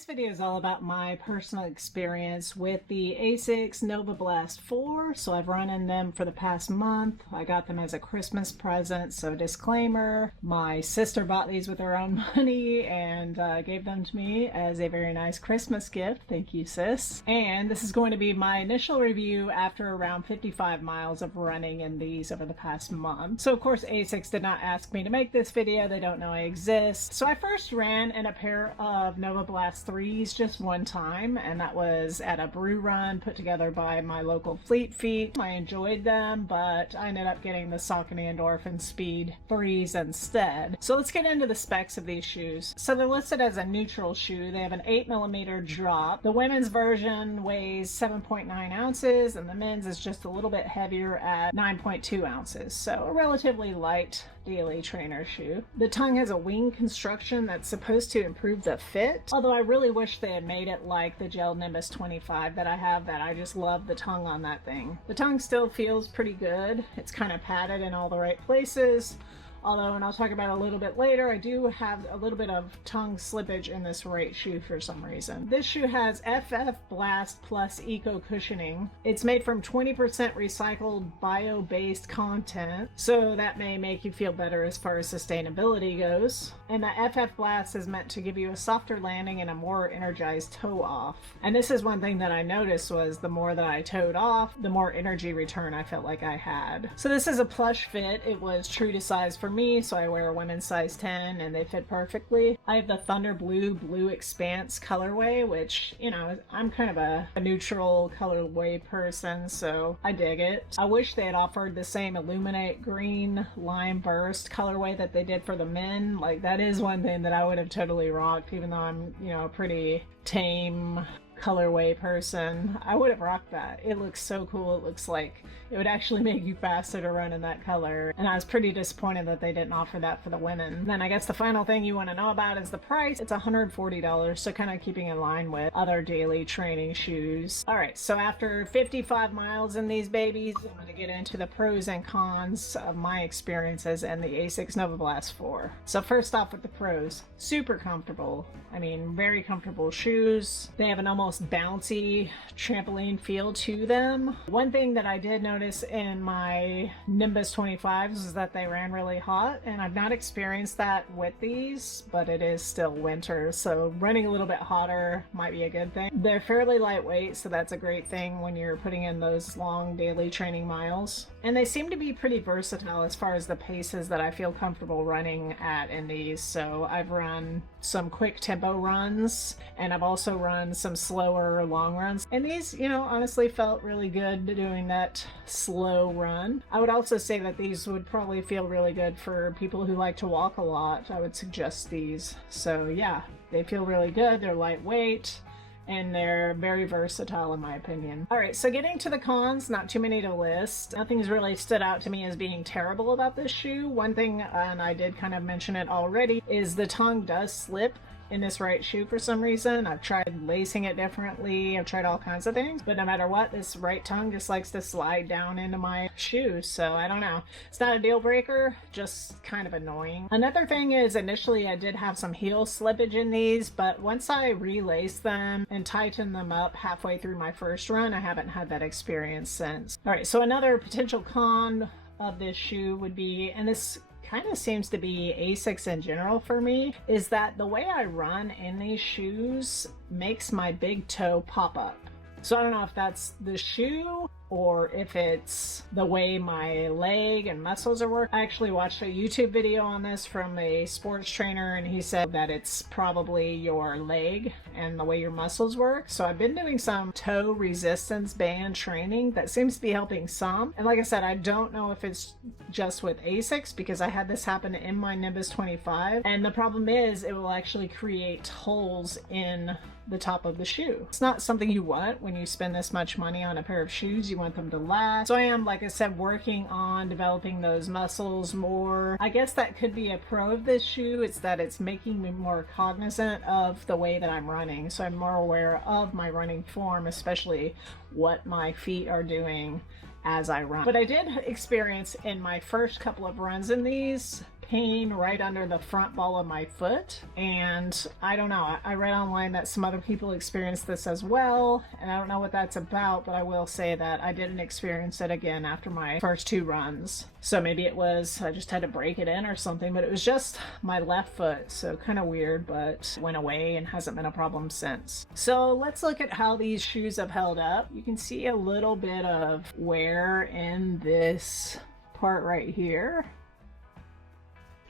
This video is all about my personal experience with the ASICS Novablast 4. So I've run in them for the past month. I got them as a Christmas present. So disclaimer, my sister bought these with her own money and gave them to me as a very nice Christmas gift. Thank you, sis. And this is going to be my initial review after around 55 miles of running in these over the past month. So of course ASICS did not ask me to make this video. They don't know I exist. So I first ran in a pair of Novablast 3s just one time, and that was at a brew run put together by my local Fleet Feet. I enjoyed them, but I ended up getting the Saucony Endorphin Speed 3s instead. So let's get into the specs of these shoes. So they're listed as a neutral shoe. They have an 8mm drop. The women's version weighs 7.9 ounces, and the men's is just a little bit heavier at 9.2 ounces. So a relatively light daily trainer shoe. The tongue has a wing construction that's supposed to improve the fit, although I really wish they had made it like the Gel Nimbus 25 that I have. That I just love the tongue on that thing. The tongue still feels pretty good. It's kind of padded in all the right places. Although, and I'll talk about it a little bit later, I do have a little bit of tongue slippage in this right shoe for some reason. This shoe has FF Blast Plus Eco Cushioning. It's made from 20% recycled bio-based content, so that may make you feel better as far as sustainability goes. And the FF Blast is meant to give you a softer landing and a more energized toe off. And this is one thing that I noticed was the more that I toed off, the more energy return I felt like I had. So this is a plush fit. It was true to size for me, so I wear a women's size 10 and they fit perfectly. I have the Thunder Blue Expanse colorway, which, you know, I'm kind of a neutral colorway person, so I dig it. I wish they had offered the same Illuminate Green Lime Burst colorway that they did for the men. Like, that is one thing that I would have totally rocked, even though I'm, you know, a pretty tame colorway person. I would have rocked that. It looks so cool. It looks like it would actually make you faster to run in that color, and I was pretty disappointed that they didn't offer that for the women. Then I guess the final thing you want to know about is the price. It's $140, so kind of keeping in line with other daily training shoes. Alright, so after 55 miles in these babies, I'm going to get into the pros and cons of my experiences in the ASICS Novablast 4. So first off with the pros, super comfortable. I mean, very comfortable shoes. They have an almost bouncy trampoline feel to them. One thing that I did notice in my Nimbus 25s is that they ran really hot, and I've not experienced that with these, but it is still winter, so running a little bit hotter might be a good thing. They're fairly lightweight, so that's a great thing when you're putting in those long daily training miles. And they seem to be pretty versatile as far as the paces that I feel comfortable running at in these. So I've run some quick tempo runs, and I've also run some slower long runs. And these, you know, honestly felt really good doing that slow run. I would also say that these would probably feel really good for people who like to walk a lot. I would suggest these. So yeah, they feel really good. They're lightweight, and they're very versatile in my opinion. Alright, so getting to the cons, not too many to list. Nothing's really stood out to me as being terrible about this shoe. One thing, and I did kind of mention it already, is the tongue does slip in this right shoe for some reason. I've tried lacing it differently, I've tried all kinds of things, but no matter what, this right tongue just likes to slide down into my shoe, so I don't know. It's not a deal breaker, just kind of annoying. Another thing is, initially I did have some heel slippage in these, but once I relaced them and tightened them up halfway through my first run, I haven't had that experience since. Alright, so another potential con of this shoe would be, and this kind of seems to be ASICS in general for me, is that the way I run in these shoes makes my big toe pop up. So I don't know if that's the shoe or if it's the way my leg and muscles are working. I actually watched a YouTube video on this from a sports trainer, and he said that it's probably your leg and the way your muscles work. So I've been doing some toe resistance band training that seems to be helping some. And like I said, I don't know if it's just with ASICS, because I had this happen in my Nimbus 25, and the problem is it will actually create holes in the top of the shoe. It's not something you want when you spend this much money on a pair of shoes. You want them to last. So I am, like I said, working on developing those muscles more. I guess that could be a pro of this shoe. It's that it's making me more cognizant of the way that I'm running. So I'm more aware of my running form, especially what my feet are doing as I run. But I did experience in my first couple of runs in these pain right under the front ball of my foot. And I don't know, I read online that some other people experienced this as well, and I don't know what that's about, but I will say that I didn't experience it again after my first 2 runs. So maybe it was, I just had to break it in or something, but it was just my left foot, so kind of weird, but went away and hasn't been a problem since. So let's look at how these shoes have held up. You can see a little bit of wear in this part right here,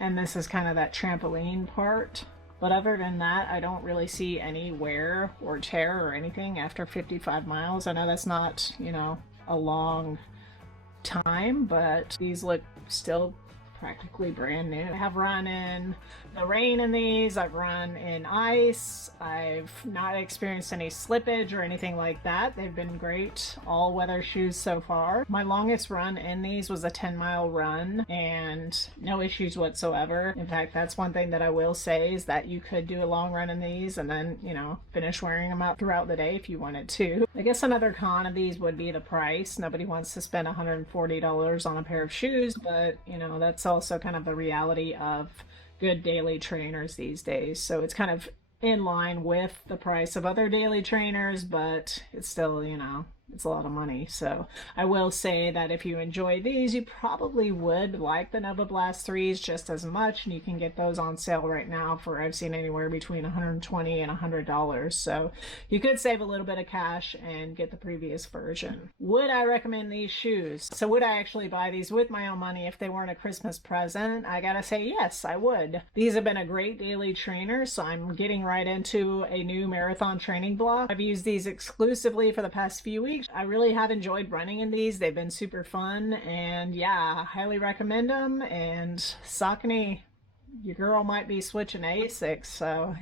and this is kind of that trampoline part. But other than that, I don't really see any wear or tear or anything after 55 miles. I know that's not, you know, a long time, but these look still practically brand new. I have run in the rain in these, I've run in ice, I've not experienced any slippage or anything like that. They've been great all weather shoes so far. My longest run in these was a 10-mile run and no issues whatsoever. In fact, that's one thing that I will say is that you could do a long run in these and then, you know, finish wearing them out throughout the day if you wanted to. I guess another con of these would be the price. Nobody wants to spend $140 on a pair of shoes, but you know, that's also kind of the reality of good daily trainers these days. So it's kind of in line with the price of other daily trainers, but it's still, you know, it's a lot of money. So I will say that if you enjoy these, you probably would like the Novablast 3s just as much, and you can get those on sale right now for, I've seen anywhere between $120 and $100. So you could save a little bit of cash and get the previous version. Would I recommend these shoes? So would I actually buy these with my own money if they weren't a Christmas present? I gotta say yes, I would. These have been a great daily trainer, so I'm getting right into a new marathon training block. I've used these exclusively for the past few weeks. I really have enjoyed running in these. They've been super fun, and yeah, I highly recommend them. And Saucony, your girl might be switching to ASICS, so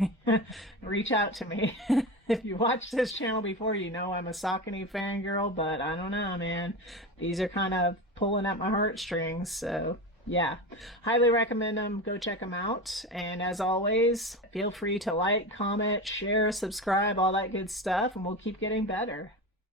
reach out to me. If you watched this channel before, you know I'm a Saucony fangirl, but I don't know, man. These are kind of pulling at my heartstrings, so yeah, highly recommend them. Go check them out. And as always, feel free to like, comment, share, subscribe, all that good stuff, and we'll keep getting better.